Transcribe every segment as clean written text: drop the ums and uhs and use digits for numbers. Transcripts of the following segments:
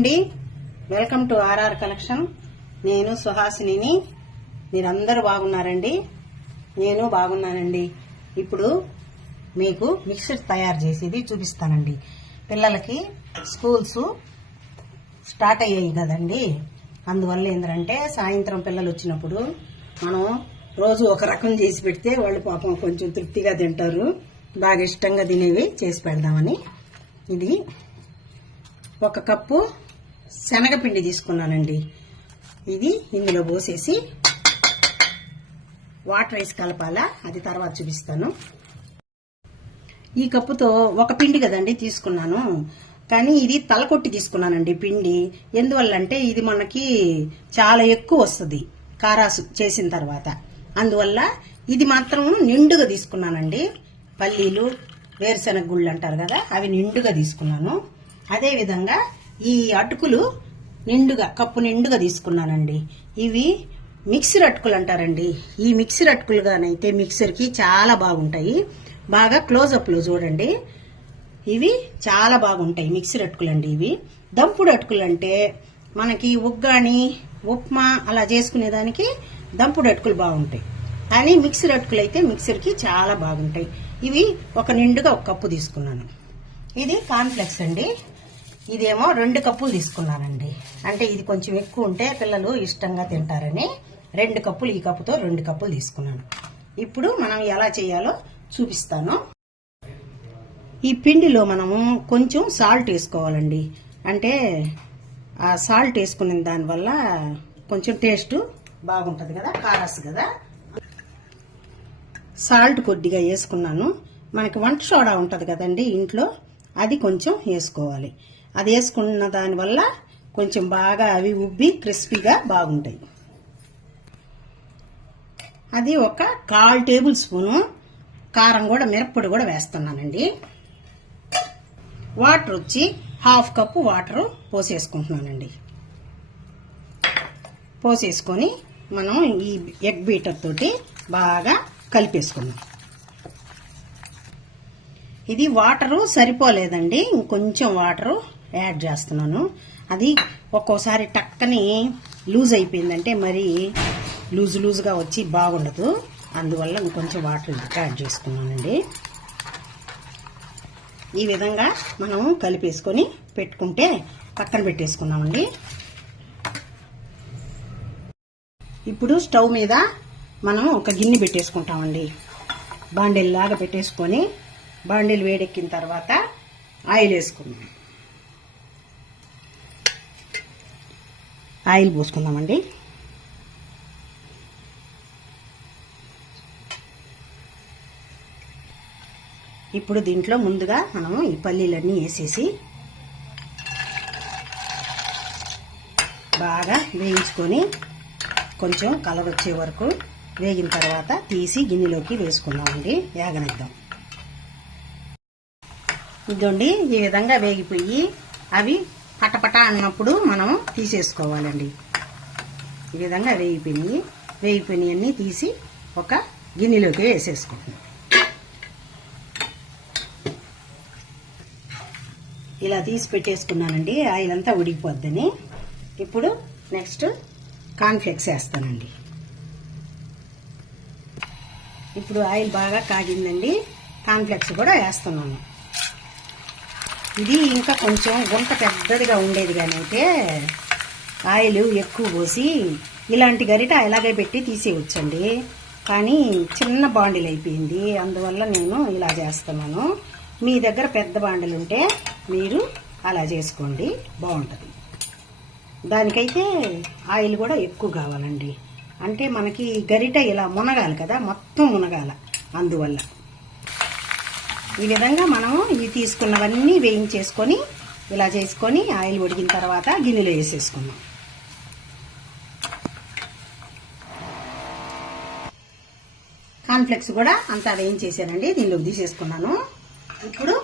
అండి, welcome to RR collection. నేను సుహాసినిని. మీరందరూ బాగున్నారండి? నేను బాగున్నానండి. ఇప్పుడు మీకు మిక్సర్ తయారు చేసేది చూపిస్తానండి. పిల్లలకి స్కూల్స్ స్టార్ట్ అయ్యాయి కదండి. అందువల్ల ఏంటంటే సాయంత్రం పిల్లలు వచ్చినప్పుడు మనం రోజు ఒక రకం చేసి పెడితే వాళ్ళు పాపం కొంచెం తృప్తిగా తింటారు. బాగా ఇష్టంగా తినేవి చేసి పెడదామని. ఇది 1 కప్పు శనగపిండి తీసుకున్నానండి. ఇది ఇందులో పోసేసి వాటర్ వేసి కలపాలా, అది తర్వాత చూపిస్తాను. ఈ కప్పుతో 1 పిండి కదండి తీసుకున్నాను, కానీ ఇది తలకొట్టి తీసుకున్నానండి పిండి. ఎందువల్లంటే ఇది మనకి చాలా ఎక్కువ వస్తుంది కారాసు చేసిన తర్వాత. అందువల్ల ఇది మాత్రం నిండుగా తీసుకున్నానండి. పల్లీలు, వేరుశనగ గుళ్ళు అంటారు కదా, అవి నిండుగా తీసుకున్నాను. అదే విధంగా ఈ అటుకులు నిండుగా కప్పు నిండుగా తీసుకున్నానండి. ఇవి మిక్సర్ అటుకులు అంటారండి. ఈ మిక్సర్ అటుకులుగానైతే మిక్సర్కి చాలా బాగుంటాయి. బాగా క్లోజప్ లో చూడండి, ఇవి చాలా బాగుంటాయి మిక్సర్ అటుకులు అండి. ఇవి దంపుడు అటుకులు అంటే మనకి ఉగ్గాని, ఉప్మా అలా చేసుకునేదానికి దంపుడు అటుకులు బాగుంటాయి. కానీ మిక్సర్ అటుకులు అయితే మిక్సర్కి చాలా బాగుంటాయి. ఇవి నిండుగా 1 కప్పు తీసుకున్నాను. ఇది కాన్ఫ్లెక్స్ అండి. ఇదేమో 2 కప్పులు తీసుకున్నానండి. అంటే ఇది కొంచెం ఎక్కువ ఉంటే పిల్లలు ఇష్టంగా తింటారని 2 కప్పులు, ఈ కప్పుతో 2 కప్పులు తీసుకున్నాను. ఇప్పుడు మనం ఎలా చేయాలో చూపిస్తాను. ఈ పిండిలో మనము కొంచెం సాల్ట్ వేసుకోవాలండి. అంటే ఆ సాల్ట్ వేసుకునే దానివల్ల కొంచెం టేస్ట్ బాగుంటుంది కదా, కారస్ కదా. సాల్ట్ కొద్దిగా వేసుకున్నాను. మనకి వంట సోడా ఉంటుంది కదండి ఇంట్లో, అది కొంచెం వేసుకోవాలి. అది వేసుకున్న దానివల్ల కొంచెం బాగా అవి ఉబ్బి క్రిస్పీగా బాగుంటాయి. అది 1/4 టేబుల్ స్పూను కారం కూడా, మిరప్పొడి కూడా వేస్తున్నానండి. వాటర్ వచ్చి 1/2 కప్పు వాటర్ పోసేసుకుంటున్నానండి. పోసేసుకొని మనం ఈ ఎగ్ బీటర్ తోటి బాగా కలిపేసుకున్నాం. ఇది వాటరు సరిపోలేదండి, ఇంకొంచెం వాటరు యాడ్ చేస్తున్నాను. అది ఒక్కోసారి టక్కని లూజ్ అయిపోయిందంటే మరి లూజ్గా వచ్చి బాగుండదు. అందువల్ల ఇంకొంచెం వాటర్ యాడ్ చేసుకున్నానండి. ఈ విధంగా మనం కలిపేసుకొని పెట్టుకుంటే పక్కన పెట్టేసుకున్నామండి. ఇప్పుడు స్టవ్ మీద మనం ఒక గిన్నె పెట్టేసుకుంటామండి. బాండీల్ లాగా పెట్టేసుకొని బాండీలు వేడెక్కిన తర్వాత ఆయిల్ వేసుకుందాం. ఆయిల్ పోసుకుందామండి. ఇప్పుడు దీంట్లో ముందుగా మనం ఈ పల్లీలన్నీ వేసేసి బాగా వేయించుకొని కొంచెం కలర్ వచ్చే వరకు వేగిన తర్వాత తీసి గిన్నెలోకి వేసుకుందామండి. వేగనిద్దాం. ఇదండి, ఈ విధంగా వేగిపోయి అవి పటపట అన్నప్పుడు మనం తీసేసుకోవాలండి. ఈ విధంగా వేగిపోయినవన్నీ తీసి ఒక గిన్నెలోకి వేసేసుకుంటాం. ఇలా తీసి పెట్టేసుకున్నానండి, ఆయిల్ అంతా ఉడికిపోద్దని. ఇప్పుడు నెక్స్ట్ కాన్ఫ్లెక్స్ వేస్తానండి. ఇప్పుడు ఆయిల్ బాగా కాగిందండి, కాన్ఫ్లెక్స్ కూడా వేస్తున్నాను. ఇది ఇంకా కొంచెం గుంట పెద్దదిగా ఉండేది కానీ అయితే ఆయిల్ ఎక్కువ పోసి ఇలాంటి గరిట ఇలాగే పెట్టి తీసేయచ్చండి. కానీ చిన్న బాండిల్ అయిపోయింది, అందువల్ల నేను ఇలా చేస్తున్నాను. మీ దగ్గర పెద్ద బాండిల్ ఉంటే మీరు అలా చేసుకోండి, బాగుంటుంది. దానికైతే ఆయిల్ కూడా ఎక్కువ కావాలండి. అంటే మనకి గరిట ఇలా మునగాలి కదా, మొత్తం మునగాల. అందువల్ల ఈ విధంగా మనం ఇవి తీసుకున్నవన్నీ వేయించేసుకొని ఇలా చేసుకొని ఆయిల్ ఉడికిన తర్వాత గిన్నెలో వేసేసుకున్నాం. కాన్ఫ్లెక్స్ కూడా అంతా వేయించేసానండి, దీనిలోకి తీసేసుకున్నాను. ఇప్పుడు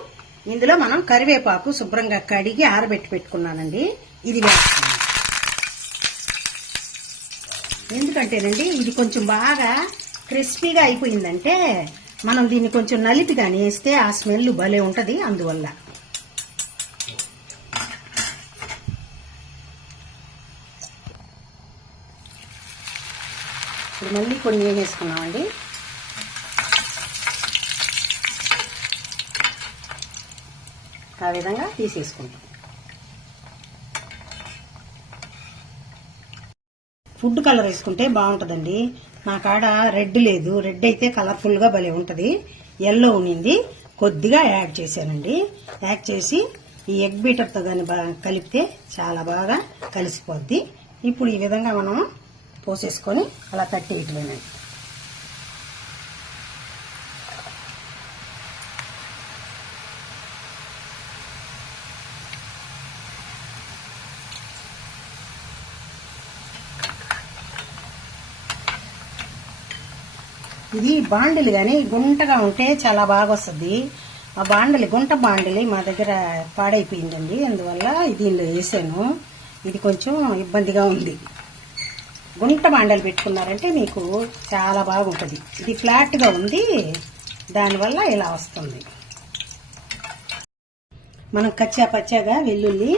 ఇందులో మనం కరివేపాకు శుభ్రంగా కడిగి ఆరబెట్టి పెట్టుకున్నానండి. ఇది వేస్తున్నాను. ఎందుకంటేనండి ఇది కొంచెం బాగా క్రిస్పీగా అయిపోయిందంటే మనం దీన్ని కొంచెం నలిపిగానే వేస్తే ఆ స్మెల్ భలే ఉంటుంది. అందువల్ల ఇప్పుడు మళ్ళీ కొన్ని వేసేసుకున్నామండి. ఆ విధంగా తీసేసుకుంటాం. ఫుడ్ కలర్ వేసుకుంటే బాగుంటుందండి. నా కాడ రెడ్ లేదు. రెడ్ అయితే కలర్ఫుల్గా భలే ఉంటుంది. ఎల్లో ఉన్నింది, కొద్దిగా యాడ్ చేశానండి. యాడ్ చేసి ఈ ఎగ్ బీటర్తో కానీ బాగా కలిపితే చాలా బాగా కలిసిపోద్ది. ఇప్పుడు ఈ విధంగా మనం పోసేసుకొని అలా తట్టేయటమేనండి. ఇది బాండిల్ కానీ గుంటగా ఉంటే చాలా బాగా వస్తుంది. ఆ బాండలి గుంట బాండలి మా దగ్గర పాడైపోయిందండి. అందువల్ల దీనిలో వేసాను. ఇది కొంచెం ఇబ్బందిగా ఉంది. గుంట బాండలు పెట్టుకున్నారంటే మీకు చాలా బాగుంటుంది. ఇది ఫ్లాట్గా ఉంది, దానివల్ల ఇలా వస్తుంది. మనం కచ్చాపచ్చాగా వెల్లుల్లి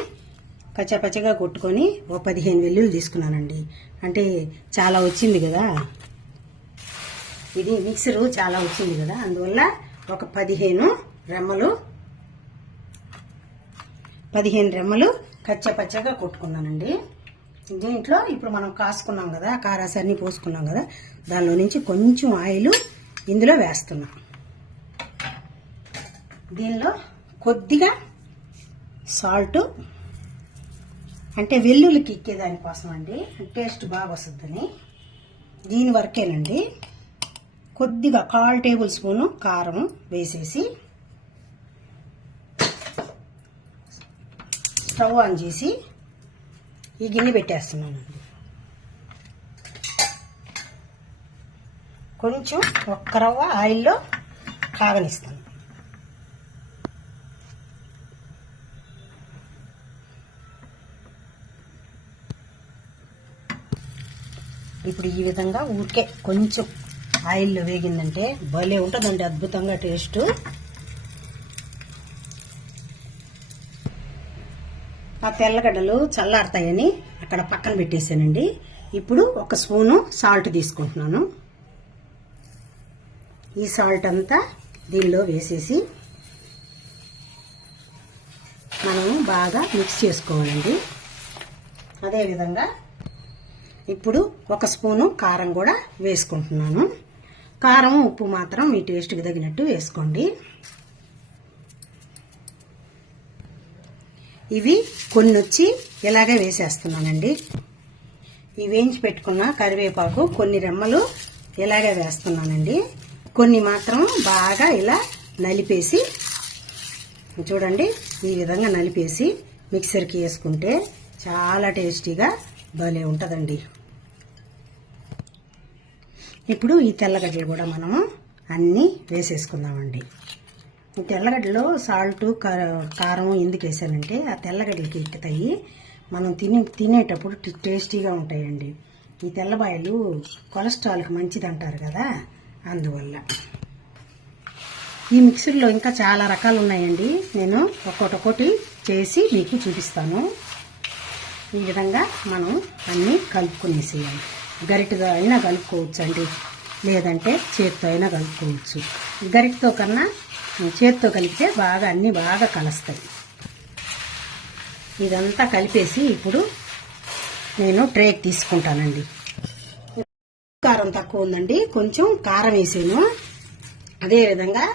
కచ్చాపచ్చగా కొట్టుకొని 15 వెల్లుల్లి తీసుకున్నానండి. అంటే చాలా వచ్చింది కదా, ఇది మిక్సరు చాలా వచ్చింది కదా, అందువల్ల ఒక 15 రెమ్మలు కచ్చాపచ్చగా కొట్టుకున్నానండి. దీంట్లో ఇప్పుడు మనం కాసుకున్నాం కదా, కారాసన్ని పోసుకున్నాం కదా, దానిలో నుంచి కొంచెం ఆయిల్ ఇందులో వేస్తున్నాం. దీనిలో కొద్దిగా సాల్ట్, అంటే వెల్లుల్లికి ఎక్కేదానికోసం అండి, టేస్ట్ బాగా వస్తుందని. దీని వరకేనండి. కొద్దిగా 1/4 టేబుల్ స్పూను కారం వేసేసి స్టవ్ ఆన్ చేసి ఈ గిన్నె పెట్టేస్తున్నానండి. కొంచెం ఒక్క రవ్వ ఆయిల్లో కాగనిస్తాను. ఇప్పుడు ఈ విధంగా ఊరికే కొంచెం ఆయిల్లో వేగిందంటే భలే ఉంటుందండి, అద్భుతంగా టేస్ట్. ఆ తెల్లగడ్డలు చల్లారుతాయని అక్కడ పక్కన పెట్టేశానండి. ఇప్పుడు 1 స్పూను సాల్ట్ తీసుకుంటున్నాను. ఈ సాల్ట్ అంతా దీనిలో వేసేసి మనం బాగా మిక్స్ చేసుకోవాలండి. అదేవిధంగా ఇప్పుడు 1 స్పూను కారం కూడా వేసుకుంటున్నాను. కారం ఉప్పు మాత్రం మీ టేస్ట్కి తగినట్టు వేసుకోండి. ఇవి కొన్ని వచ్చి ఇలాగే వేసేస్తున్నానండి. ఈ వేయించి పెట్టుకున్న కరివేపాకు కొన్ని రెమ్మలు ఇలాగే వేస్తున్నానండి. కొన్ని మాత్రం బాగా ఇలా నలిపేసి, చూడండి ఈ విధంగా నలిపేసి మిక్సర్కి వేసుకుంటే చాలా టేస్టీగా భలే ఉంటుందండి. ఇప్పుడు ఈ తెల్లగడ్డలు కూడా మనము అన్నీ వేసేసుకుందామండి. ఈ తెల్లగడ్డలో సాల్ట్ కారం ఎందుకు వేసానంటే ఆ తెల్లగడ్డలకి ఎక్కుతాయి, మనం తినేటప్పుడు టేస్టీగా ఉంటాయండి. ఈ తెల్లబాయలు కొలెస్ట్రాల్కి మంచిది అంటారు కదా, అందువల్ల. ఈ మిక్సర్లో ఇంకా చాలా రకాలు ఉన్నాయండి. నేను ఒక్కొక్కటి చేసి మీకు చూపిస్తాను. ఈ విధంగా మనం అన్నీ కలుపుకునేసేయాలి. గరిటెతో అయినా కలుపుకోవచ్చు అండి, లేదంటే చేతితో అయినా కలుపుకోవచ్చు. గరిటెతో కన్నా చేతితో కలిపితే బాగా అన్నీ బాగా కలుస్తాయి. ఇదంతా కలిపేసి ఇప్పుడు నేను ట్రేకి తీసుకుంటానండి. కారం తక్కువ ఉందండి, కొంచెం కారం వేసాను. అదేవిధంగా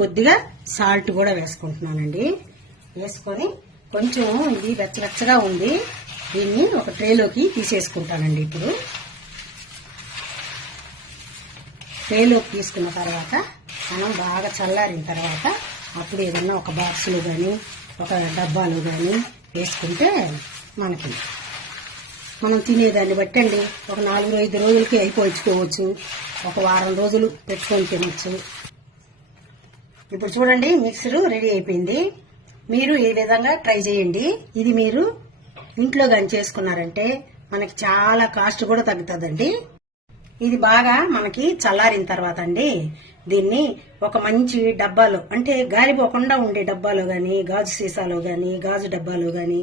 కొద్దిగా సాల్ట్ కూడా వేసుకుంటున్నానండి. వేసుకొని కొంచెం ఇది వెచ్చగా ఉంది, దీన్ని ఒక ట్రేలోకి తీసేసుకుంటానండి. ఇప్పుడు ట్రేలోకి తీసుకున్న తర్వాత మనం బాగా చల్లారిన తర్వాత అప్పుడు ఏదన్నా ఒక బాక్స్లో కానీ ఒక డబ్బాలో కానీ వేసుకుంటే మనకి మనం తినేదాన్ని బట్టి అండి, ఒక 4-5 రోజులకి అయిపోయించుకోవచ్చు, ఒక వారం రోజులు పెట్టుకొని తినచ్చు. ఇప్పుడు చూడండి మిక్సర్ రెడీ అయిపోయింది. మీరు ఈ విధంగా ట్రై చేయండి. ఇది మీరు ఇంట్లో కానీ చేసుకున్నారంటే మనకి చాలా కాస్ట్ కూడా తగ్గుతుందండి. ఇది బాగా మనకి చల్లారిన తర్వాత అండి దీన్ని ఒక మంచి డబ్బాలో, అంటే గాలిపోకుండా ఉండే డబ్బాలో కానీ, గాజు సీసాలో కానీ, గాజు డబ్బాలో కానీ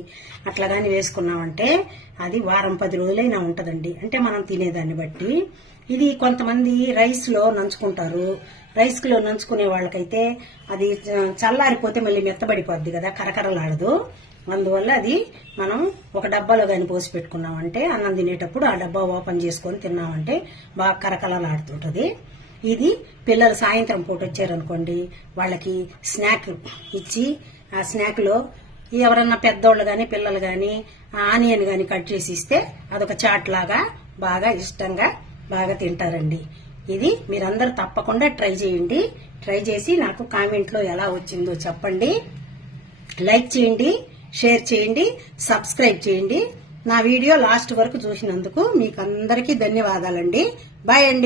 అట్లా కానీ వేసుకున్నామంటే అది వారం 10 రోజులైనా ఉంటుందండి. అంటే మనం తినేదాన్ని బట్టి ఇది కొంతమంది రైస్ లో నంచుకుంటారు. రైస్ లో నంచుకునే వాళ్ళకైతే అది చల్లారిపోతే మళ్ళీ మెత్తబడిపోద్ది కదా, కరకరలాడదు. అందువల్ల అది మనం ఒక డబ్బాలో గాని పోసి పెట్టుకున్నామంటే అన్నం తినేటప్పుడు ఆ డబ్బా ఓపెన్ చేసుకొని తిన్నామంటే బాగా కరకరలాడుతుంటది. ఇది పిల్లలు సాయంత్రం పూట వచ్చారనుకోండి, వాళ్ళకి స్నాక్ ఇచ్చి ఆ స్నాక్ లో ఎవరన్నా పెద్దోళ్ళు గాని పిల్లలు గాని ఆనియన్ గాని కట్ చేసి ఇస్తే అదొక చాట్ లాగా బాగా ఇష్టంగా బాగా తింటారండి. ఇది మీరందరూ తప్పకుండా ట్రై చేయండి. ట్రై చేసి నాకు కామెంట్ లో ఎలా వచ్చిందో చెప్పండి. లైక్ చేయండి, షేర్ చేయండి, సబ్స్క్రైబ్ చేయండి. నా వీడియో లాస్ట్ వరకు చూసినందుకు మీకు అందరికీ ధన్యవాదాలండి. బాయ్ అండి.